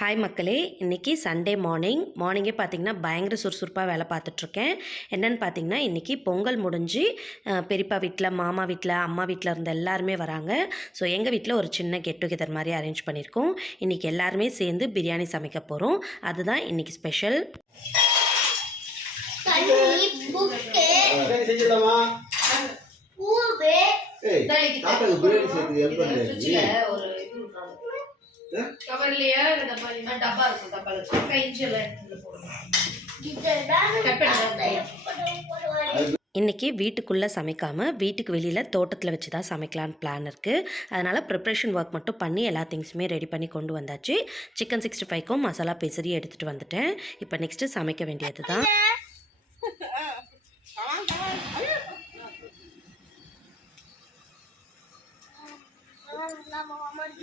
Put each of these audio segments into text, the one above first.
Hi மக்களே இன்றைக்கி Sunday morning மார்னிங்கே பார்த்தீங்கன்னா பயங்கர சுறுசுறுப்பாக வேலை பார்த்துட்ருக்கேன். என்னென்னு பார்த்தீங்கன்னா இன்றைக்கி பொங்கல் முடிஞ்சு பெரியப்பா வீட்டில் மாமா வீட்டில் அம்மா வீட்டில் இருந்த எல்லாருமே வராங்க. ஸோ எங்கள் வீட்டில் ஒரு சின்ன கெட் டுகெதர் மாதிரி அரேஞ்ச் பண்ணியிருக்கோம். இன்றைக்கி எல்லாருமே சேர்ந்து பிரியாணி சமைக்க போகிறோம் அதுதான் இன்றைக்கி ஸ்பெஷல் பூவு. கவர்லயா? டப்பா இருக்கும் டப்பால இஞ்சி எல்லாம் எடுத்து. இன்றைக்கி வீட்டுக்குள்ளே சமைக்காமல் வீட்டுக்கு வெளியில் தோட்டத்தில் வச்சு தான் சமைக்கலான்னு பிளான் இருக்குது அதனால் ப்ரிப்ரேஷன் ஒர்க் மட்டும் பண்ணி எல்லா திங்ஸுமே ரெடி பண்ணி கொண்டு வந்தாச்சு சிக்கன் சிக்ஸ்டி ஃபைவ்க்கும் மசாலா பெசரி எடுத்துகிட்டு வந்துட்டேன் இப்போ நெக்ஸ்ட்டு சமைக்க வேண்டியது தான்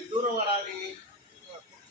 தூரம் வராது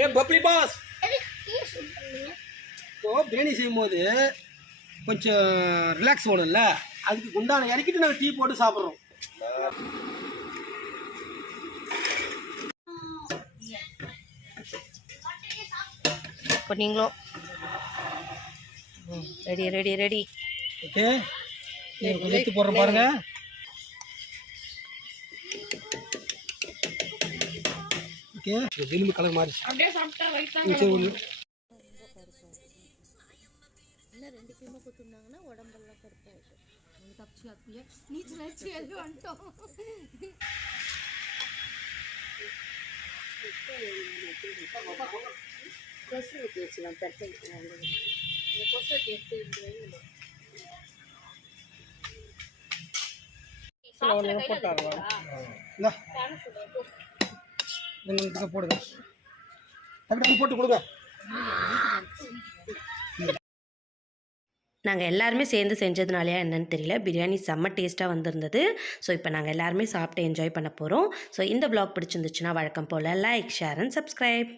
ஏ பப்ளி பாஸ்? இப்போ பிரியாணி செய்யும்போது கொஞ்சம் ரிலாக்ஸ் வேணும்ல அதுக்கு குண்டான இறக்கிட்டு நாங்கள் டீ போட்டு சாப்பிட்றோம். இப்போ நீங்களும். ரெடி ரெடி ரெடி ஓகே எடுத்து போடுறோம் பாருங்க. ஓகே எலும்பு கலர் மாறிச்சு. அப்படியே சாப்பிட்டா ரைஸ் ம், சரி ஒன்று போட்டாங்க இந்தா. நீங்கள் போடுங்க. டக்கு போட்டு கொடுங்க. நாங்கள் எல்லாருமே சேர்ந்து செஞ்சதுனாலையா என்னன்னு தெரியல. பிரியாணி செம்ம டேஸ்ட்டாக வந்திருந்தது. ஸோ இப்போ நாங்கள் எல்லாருமே சாப்பிட்டு என்ஜாய் பண்ண போகிறோம் ஸோ இந்த vlog பிடிச்சிருந்துச்சுன்னா வழக்கம் போல் லைக் ஷேர் அண்ட் சப்ஸ்கிரைப்